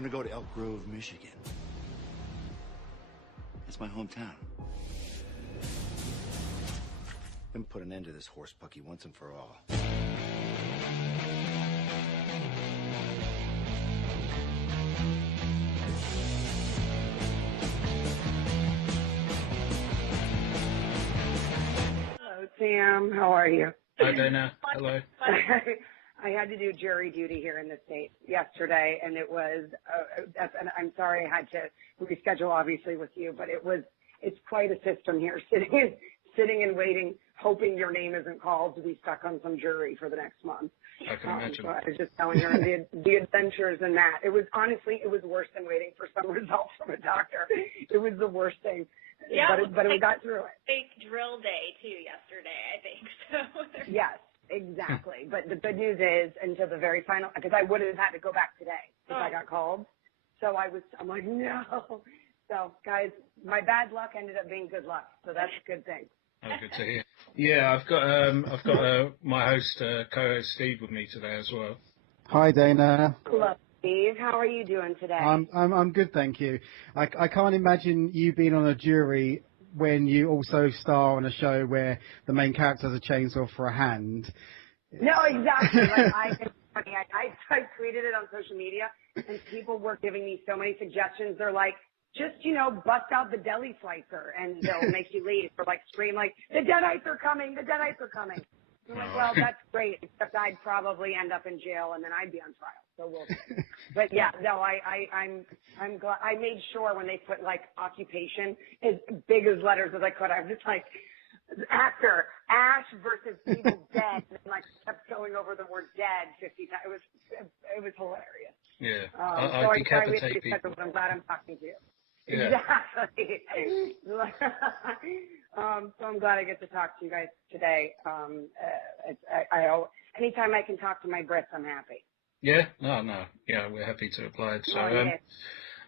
gonna go to Elk Grove, Michigan. That's my hometown. Then put an end to this horse pucky once and for all. Hello, Sam. How are you? Hi, Dana. Hello. I had to do jury duty here in the States yesterday, and it was, and I'm sorry I had to reschedule, obviously, with you, but it's quite a system here, sitting and waiting, hoping your name isn't called to be stuck on some jury for the next month. I can imagine. So I was just telling her the adventures in that. It was, honestly, it was worse than waiting for some results from a doctor. It was the worst thing. Yeah, but we got through it. Fake drill day, too, yesterday, I think. So Yes. Exactly. But the good news is until the very final, because I would have had to go back today if I got called. So I'm like, no. So guys, my bad luck ended up being good luck. So that's a good thing. Oh, good to hear. Yeah, I've got my host, co-host Steve with me today as well. Hi, Dana. Hello, Steve. How are you doing today? I'm good, thank you. I can't imagine you being on a jury when you also star on a show where the main character has a chainsaw for a hand. No, exactly. Like I tweeted it on social media, and people were giving me so many suggestions. They're like, just, bust out the deli slicer, and they'll make you leave, or like scream like, the Deadites are coming, the Deadites are coming. I'm like, well, that's great, except I'd probably end up in jail, and then I'd be on trial. So we'll see. But yeah, no, I'm glad. I made sure when they put like occupation as big as letters as I could. I was just like, actor, Ash versus Evil Dead, and like kept going over the word dead 50 times. It was hilarious. Yeah, I decapitate people. I'm glad I'm talking to you. Yeah. Exactly. So I'm glad I get to talk to you guys today. Anytime I can talk to my Brits, I'm happy. Yeah, no. Yeah, we're happy to apply. So,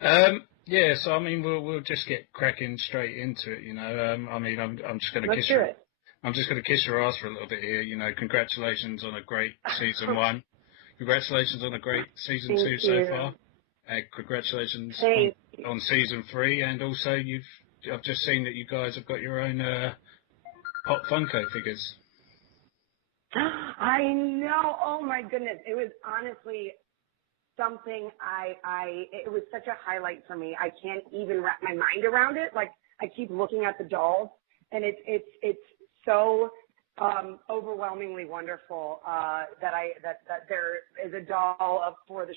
so I mean, we'll just get cracking straight into it. I mean, I'm just going to kiss her. I'm just going to kiss your ass for a little bit here. Congratulations on a great season 1. Congratulations on a great season 2 so far. Congratulations on season 3, and also I've just seen that you guys have got your own Pop Funko figures. I know. Oh my goodness. It was honestly something it was such a highlight for me. I can't even wrap my mind around it. Like, I keep looking at the dolls, and it's so overwhelmingly wonderful that there is a doll for the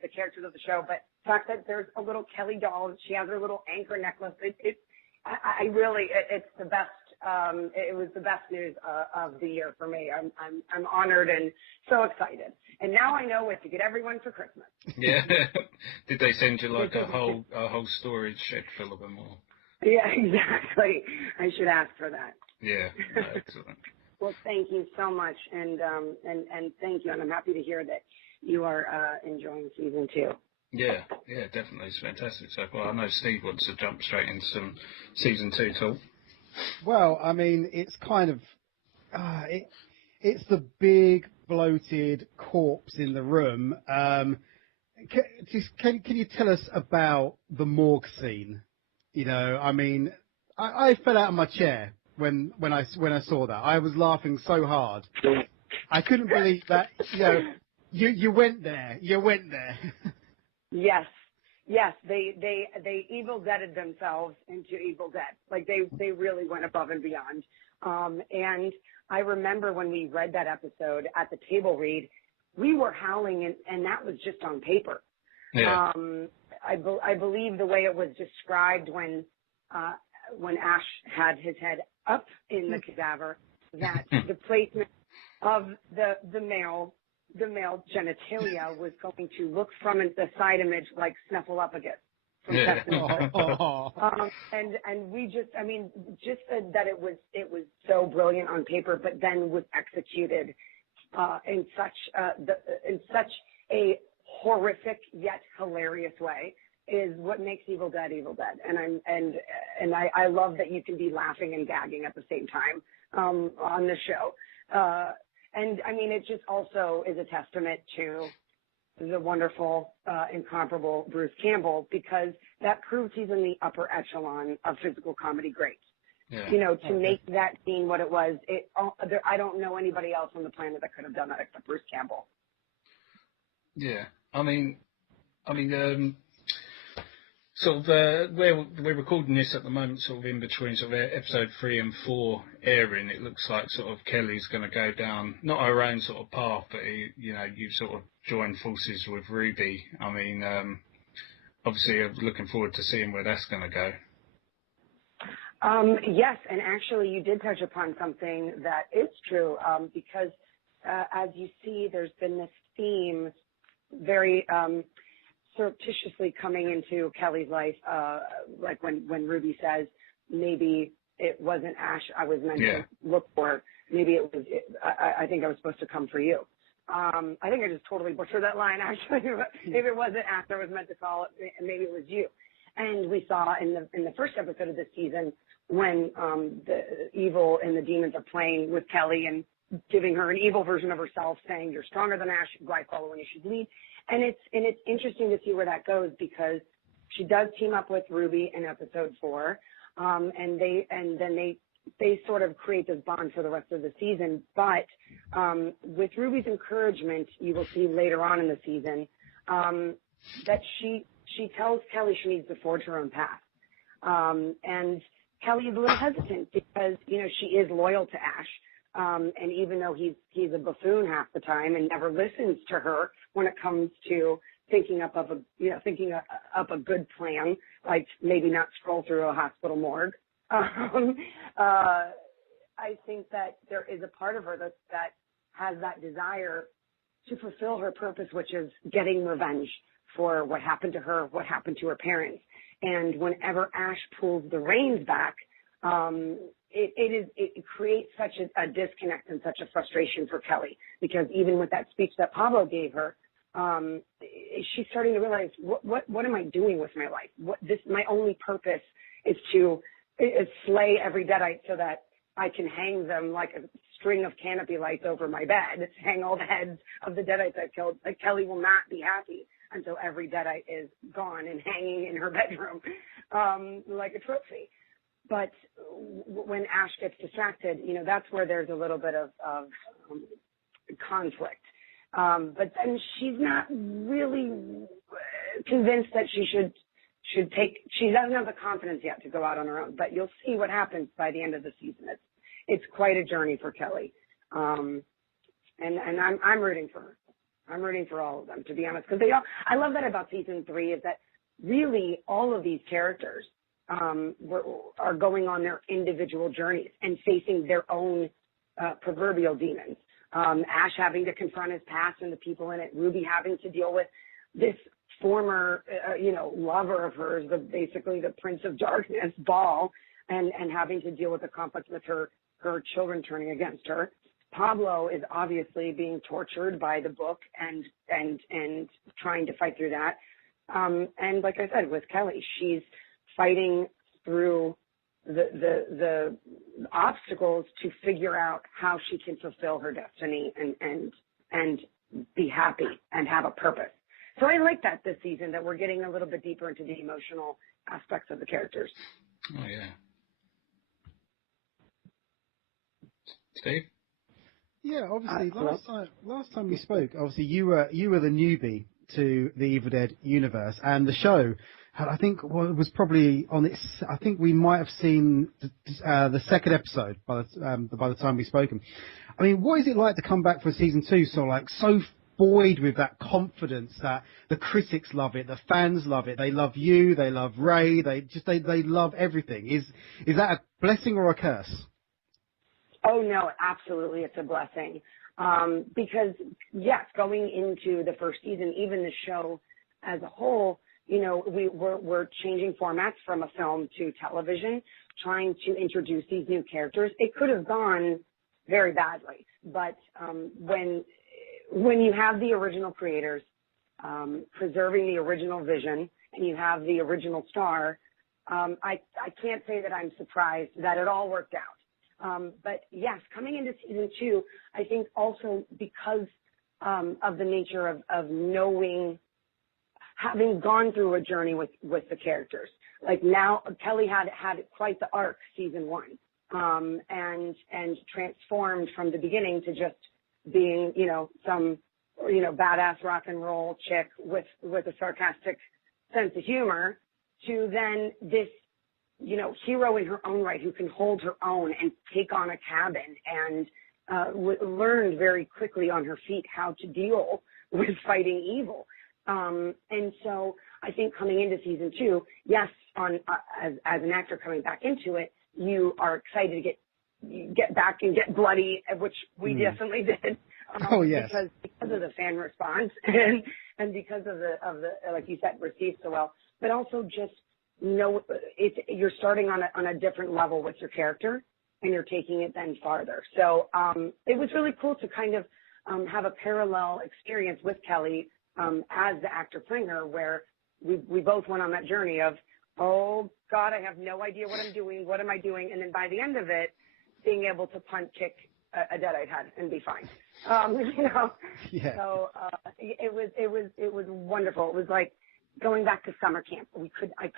the characters of the show, but the fact that there's a little Kelly doll, she has her little anchor necklace. It's the best. It was the best news of the year for me. I'm honored and so excited. And now I know what to get everyone for Christmas. Yeah. Did they send you like a whole storage shed full of them all? Yeah, exactly. I should ask for that. Yeah. Excellent. Well, thank you so much, and thank you, and I'm happy to hear that you are enjoying season 2. Yeah, definitely. It's fantastic so far. I know Steve wants to jump straight into some season 2 talk. Well, I mean, it's kind of, it's the big bloated corpse in the room. Can you tell us about the morgue scene? I mean, I fell out of my chair when I saw that. I was laughing so hard. I couldn't believe that. You went there. You went there. Yes. They Evil Deaded themselves into Evil Dead. Like they really went above and beyond. And I remember when we read that episode at the table read, we were howling, and that was just on paper. Yeah. I believe the way it was described when Ash had his head up in the cadaver, that the placement of the male genitalia was going to look from the side image like Snuffleupagus. Yeah. And we just that it was so brilliant on paper, but then was executed in such a horrific yet hilarious way is what makes Evil Dead Evil Dead. And I love that you can be laughing and gagging at the same time on the show. And I mean, it just also is a testament to the wonderful, incomparable Bruce Campbell, because that proves he's in the upper echelon of physical comedy greats. Yeah. You know, to make that scene what it was, I don't know anybody else on the planet that could have done that except Bruce Campbell. Yeah, I mean, sort of we're recording this at the moment, sort of in between sort of episode 3 and 4 airing. It looks like sort of Kelly's going to go down not her own sort of path, but you sort of join forces with Ruby. I mean, obviously, I'm looking forward to seeing where that's going to go. Yes, and actually you did touch upon something that is true, because as you see, there's been this theme very surreptitiously coming into Kelly's life, like when Ruby says, maybe it wasn't Ash I was meant to look for, maybe it was, I think I was supposed to come for you. I think I just totally butchered that line, actually. Maybe it wasn't Ash I was meant to call it, maybe it was you. And we saw in the first episode of this season when the evil and the demons are playing with Kelly and giving her an evil version of herself, saying, you're stronger than Ash, why follow when you should lead. And it's interesting to see where that goes, because she does team up with Ruby in episode 4, and then they sort of create this bond for the rest of the season. But with Ruby's encouragement, you will see later on in the season that she tells Kelly she needs to forge her own path. And Kelly is a little hesitant because, she is loyal to Ash. And even though he's a buffoon half the time and never listens to her when it comes to thinking up a good plan, like maybe not scroll through a hospital morgue. I think that there is a part of her that has that desire to fulfill her purpose, which is getting revenge for what happened to her, what happened to her parents. And whenever Ash pulls the reins back, it creates such a disconnect and such a frustration for Kelly, because even with that speech that Pablo gave her, she's starting to realize, what am I doing with my life? My only purpose is to slay every Deadite so that I can hang them like a string of canopy lights over my bed, hang all the heads of the Deadites I've killed. Like, Kelly will not be happy until every Deadite is gone and hanging in her bedroom like a trophy. But when Ash gets distracted, that's where there's a little bit of conflict. But then she's not really convinced that she she doesn't have the confidence yet to go out on her own. But you'll see what happens by the end of the season. It's quite a journey for Kelly. And I'm rooting for her. I'm rooting for all of them, to be honest, because I love that about season 3 is that really all of these characters are going on their individual journeys and facing their own proverbial demons. Ash having to confront his past and the people in it. Ruby having to deal with this former, lover of hers, basically the Prince of Darkness, Ball, and having to deal with the conflict with her children turning against her. Pablo is obviously being tortured by the book and trying to fight through that. And like I said, with Kelly, she's fighting through the obstacles to figure out how she can fulfill her destiny and be happy and have a purpose. So I like that this season, that we're getting a little bit deeper into the emotional aspects of the characters. Oh, yeah. Steve? Yeah, obviously, last time we spoke, obviously you were the newbie to the Evil Dead universe, and the show, I think, was probably on its. I think we might have seen the second episode by the time we spoken. I mean, what is it like to come back for season 2? So buoyed with that confidence that the critics love it, the fans love it, they love you, they love Ray, they love everything. Is that a blessing or a curse? Oh, no, absolutely. It's a blessing. Because, yes, going into the first season, even the show as a whole, we're changing formats from a film to television, trying to introduce these new characters. It could have gone very badly. But when you have the original creators preserving the original vision and you have the original star, I can't say that I'm surprised that it all worked out. But yes, coming into season 2, I think also because of the nature of knowing, having gone through a journey with the characters. Like now, Kelly had quite the arc season 1, and transformed from the beginning to just being, some, badass rock and roll chick with a sarcastic sense of humor, to then this, hero in her own right who can hold her own and take on a cabin, and learned very quickly on her feet how to deal with fighting evil. And so I think coming into season 2, yes, as an actor coming back into it, you are excited to get back and get bloody, which we definitely did. Oh yes, because of the fan response and because of the like you said, received so well, but also just you're starting on a different level with your character, and you're taking it then farther. So it was really cool to kind of have a parallel experience with Kelly as the actor playing her, where we both went on that journey of, oh God, I have no idea what I'm doing. What am I doing? And then by the end of it, being able to punt kick a Deadite head and be fine. Yeah. So it was wonderful. It was like going back to summer camp. I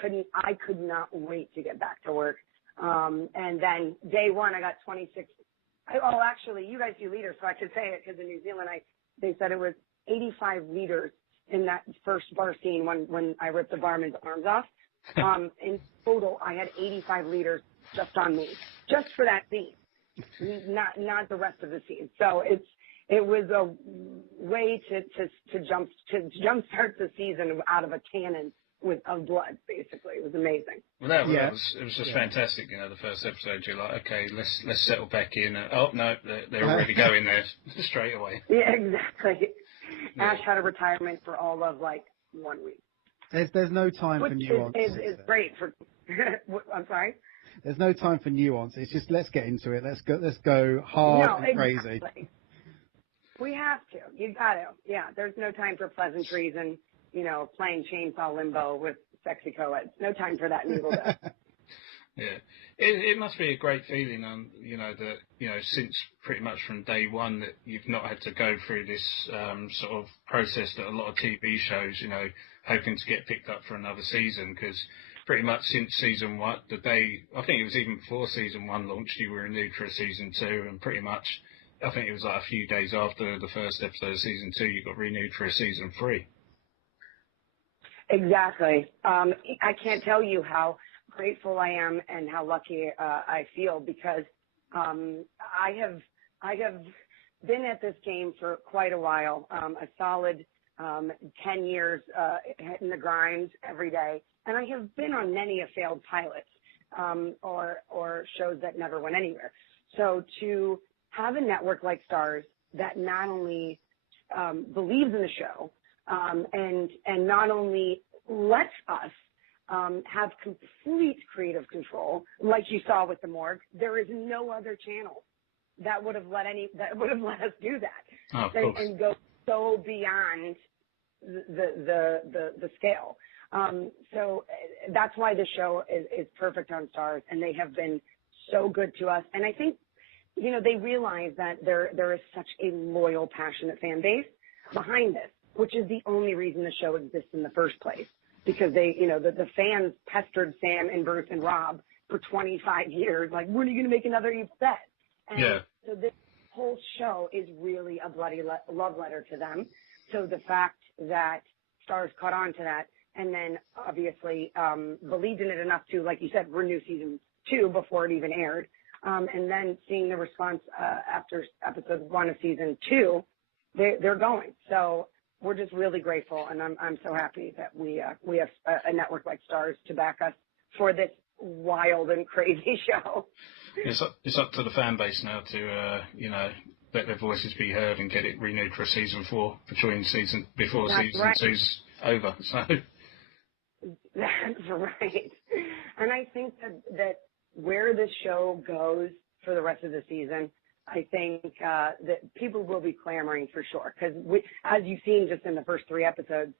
could not wait to get back to work. And then day 1, I got 26. Actually, you guys do liters, so I could say it because in New Zealand, they said it was 85 liters in that first bar scene when I ripped the barman's arms off. In total, I had 85 liters just on me, just for that scene, not the rest of the scene. So it was a way to jumpstart the season out of a cannon of blood, basically. It was amazing. Well, it was just fantastic. The first episode, you're like, okay, let's settle back in. Oh no, they're already going there straight away. Yeah, exactly. Yeah. Ash had a retirement for all of 1 week. There's no time for nuance. It's great for. I'm sorry. There's no time for nuance. It's just let's get into it. Let's go hard and crazy. We have to. You got to. Yeah. There's no time for pleasantries and playing chainsaw limbo with sexy co-eds. No time for that in Evil Dead. Yeah, it must be a great feeling, that since pretty much from day 1 that you've not had to go through this sort of process that a lot of TV shows, hoping to get picked up for another season, because pretty much since season 1, I think it was even before season 1 launched, you were renewed for a season 2, and pretty much, I think it was a few days after the first episode of season 2, you got renewed for a season 3. Exactly. I can't tell you how grateful I am and how lucky I feel, because I have been at this game for quite a while, a solid 10 years hitting the grind every day, and I have been on many a failed pilot or shows that never went anywhere. So to have a network like Starz that not only believes in the show and not only lets us have complete creative control, like you saw with the morgue. There is no other channel that would have let us do that and go so beyond the scale. So that's why the show is perfect on Starz, and they have been so good to us. And I think they realize that there is such a loyal, passionate fan base behind this, which is the only reason the show exists in the first place. Because the fans pestered Sam and Bruce and Rob for 25 years, like, when are you going to make another Evil Dead? And so this whole show is really a bloody love letter to them. So the fact that Starz caught on to that and then obviously believed in it enough to, like you said, renew season 2 before it even aired, and then seeing the response after episode 1 of season 2, they're going. So we're just really grateful, and I'm so happy that we have a network like Starz to back us for this wild and crazy show. It's up to the fan base now to let their voices be heard and get it renewed for a season 4 before season 2's over. So that's right. And I think that where this show goes for the rest of the season, I think that people will be clamoring for sure, because as you've seen just in the first 3 episodes,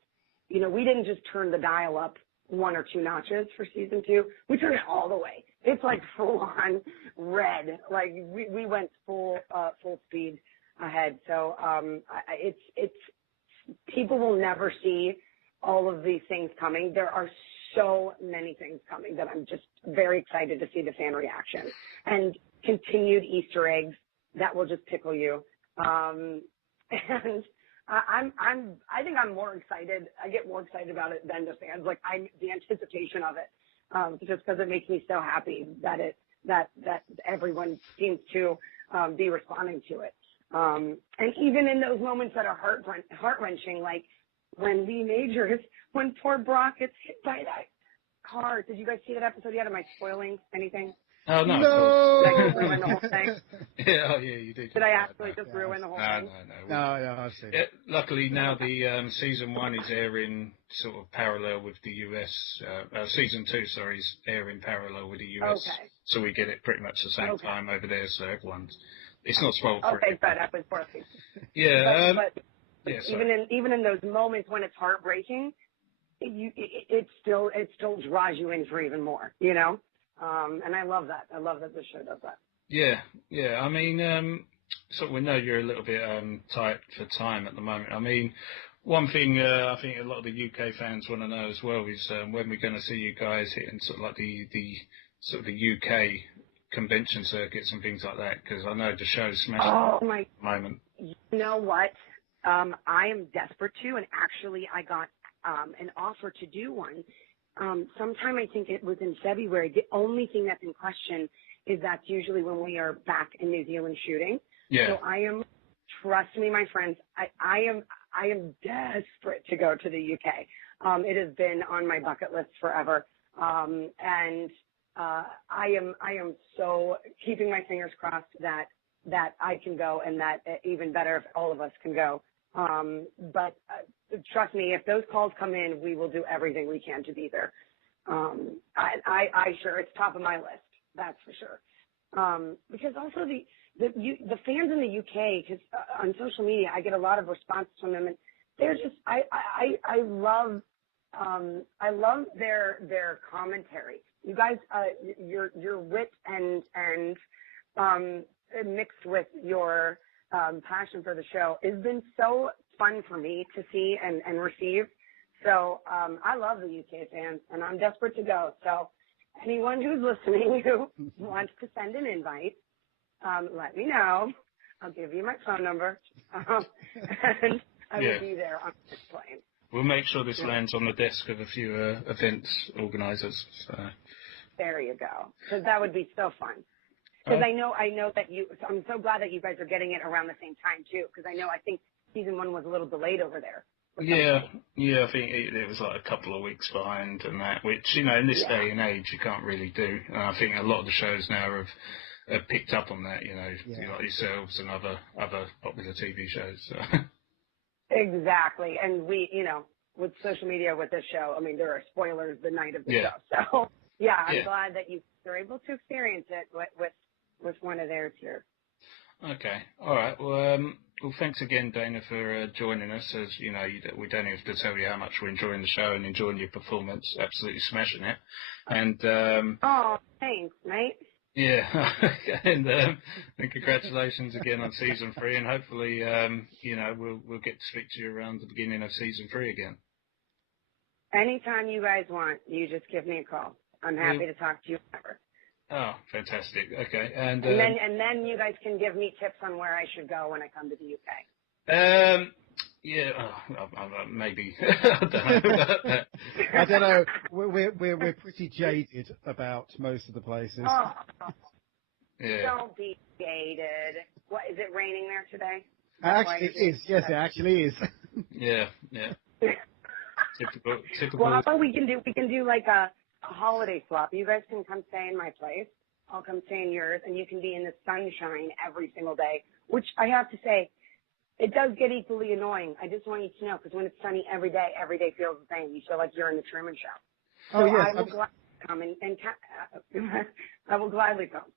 we didn't just turn the dial up 1 or 2 notches for season 2. We turned it all the way. It's like full on red. Like we went full speed. ahead. So it's people will never see all of these things coming. There are so many things coming that I'm just very excited to see the fan reaction and continued Easter eggs that will just tickle you. And I think I'm more excited. I get more excited about it than the fans. Like the anticipation of it, just because it makes me so happy that everyone seems to be responding to it. And even in those moments that are heart-wrenching, like when Lee Majors, when poor Brock gets hit by that car. Did you guys see that episode yet? Am I spoiling anything? Oh, no. No! Did I just ruin the whole thing? Yeah, you did. Did I actually just ruin the whole thing? No, I've seen it. Luckily, now the season 1 is airing sort of parallel with the US. Season 2, sorry, is airing parallel with the US. Okay. So we get it pretty much the same time over there, so everyone's... It's not spoiled for Okay, good. That was working. Yeah. But even in those moments when it's heartbreaking, it still draws you in for even more, you know? And I love that. I love that the show does that. Yeah. I mean, so we know you're a little bit tight for time at the moment. I mean, one thing I think a lot of the UK fans want to know as well is when we're going to see you guys hitting sort of like the sort of the UK convention circuits and things like that, because I know the show's smashing at the moment. You know what? I am desperate to, and actually I got an offer to do one. Sometime I think it was in February. The only thing that's in question is that's usually when we are back in New Zealand shooting. Yeah. So trust me, my friends, I am desperate to go to the UK. It has been on my bucket list forever. And I am so keeping my fingers crossed that I can go, and that even better if all of us can go. But trust me, if those calls come in, we will do everything we can to be there. I sure it's top of my list. That's for sure. Because also the fans in the UK, because on social media, I get a lot of response from them, and they're just, I love their commentary. You guys, your wit and mixed with your passion for the show has been so fun for me to see and receive. So I love the UK fans, and I'm desperate to go. So anyone who's listening who wants to send an invite, let me know. I'll give you my phone number, and I will be there on this plane. We'll make sure this lands on the desk of a few events organisers. So. There you go, because that would be so fun. Because I know that I'm so glad that you guys are getting it around the same time too. Because I think season 1 was a little delayed over there. Yeah, I think it was like a couple of weeks behind and that, which, you know, in this day and age you can't really do. And I think a lot of the shows now have picked up on that, you know, like yourselves and other popular TV shows. So. Exactly, and we, you know, with social media with this show, I mean, there are spoilers the night of the show. So I'm glad that you were able to experience it with one of theirs here. Okay. All right. Well, thanks again, Dana, for joining us. As you know, we don't have to tell you how much we're enjoying the show and enjoying your performance. Absolutely smashing it. And thanks, mate. Yeah, and congratulations again on season 3, and hopefully, you know, we'll get to speak to you around the beginning of season 3 again. Anytime you guys want, you just give me a call. I'm happy to talk to you whenever. Oh, fantastic. Okay. And then you guys can give me tips on where I should go when I come to the UK. Maybe. I don't know about that. I don't know. We're pretty jaded about most of the places. Oh, yeah. Don't be jaded. What, is it raining there today? Actually, it is. Yes, it actually is. Yeah. Typical. Well, we can do like a holiday swap. You guys can come stay in my place. I'll come stay in yours, and you can be in the sunshine every single day, which I have to say, it does get equally annoying. I just want you to know, because when it's sunny every day feels the same. You feel like you're in the Truman Show. So yes. I will gladly come and I will gladly come.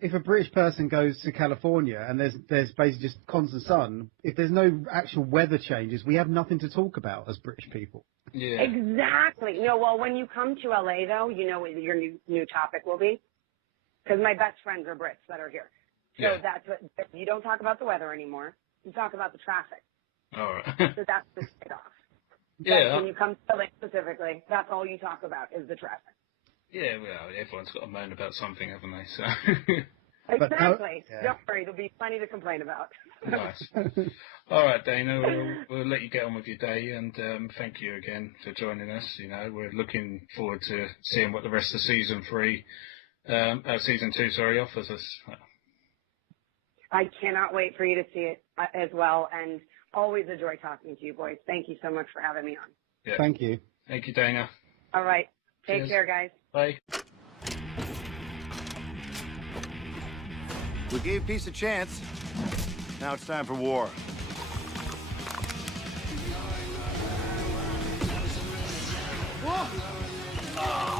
If a British person goes to California and there's basically just constant sun, if there's no actual weather changes, we have nothing to talk about as British people. Yeah. Exactly. No, well, when you come to LA, though, you know what your new topic will be? Because my best friends are Brits that are here. So that's what, you don't talk about the weather anymore. You talk about the traffic. All right. So that's the trade-off. Yeah. When you come to the lake specifically, that's all you talk about is the traffic. Yeah, well, everyone's got to moan about something, haven't they? So. Exactly. Don't worry, there'll be plenty to complain about. Nice. All right, Dana, we'll let you get on with your day, and thank you again for joining us. You know, we're looking forward to seeing what the rest of season 2, offers us. I cannot wait for you to see it as well, and always enjoy talking to you, boys. Thank you so much for having me on. Yeah. Thank you. Thank you, Dana. All right. Take Cheers. care, guys. Bye. We gave peace a chance. Now it's time for war. Whoa!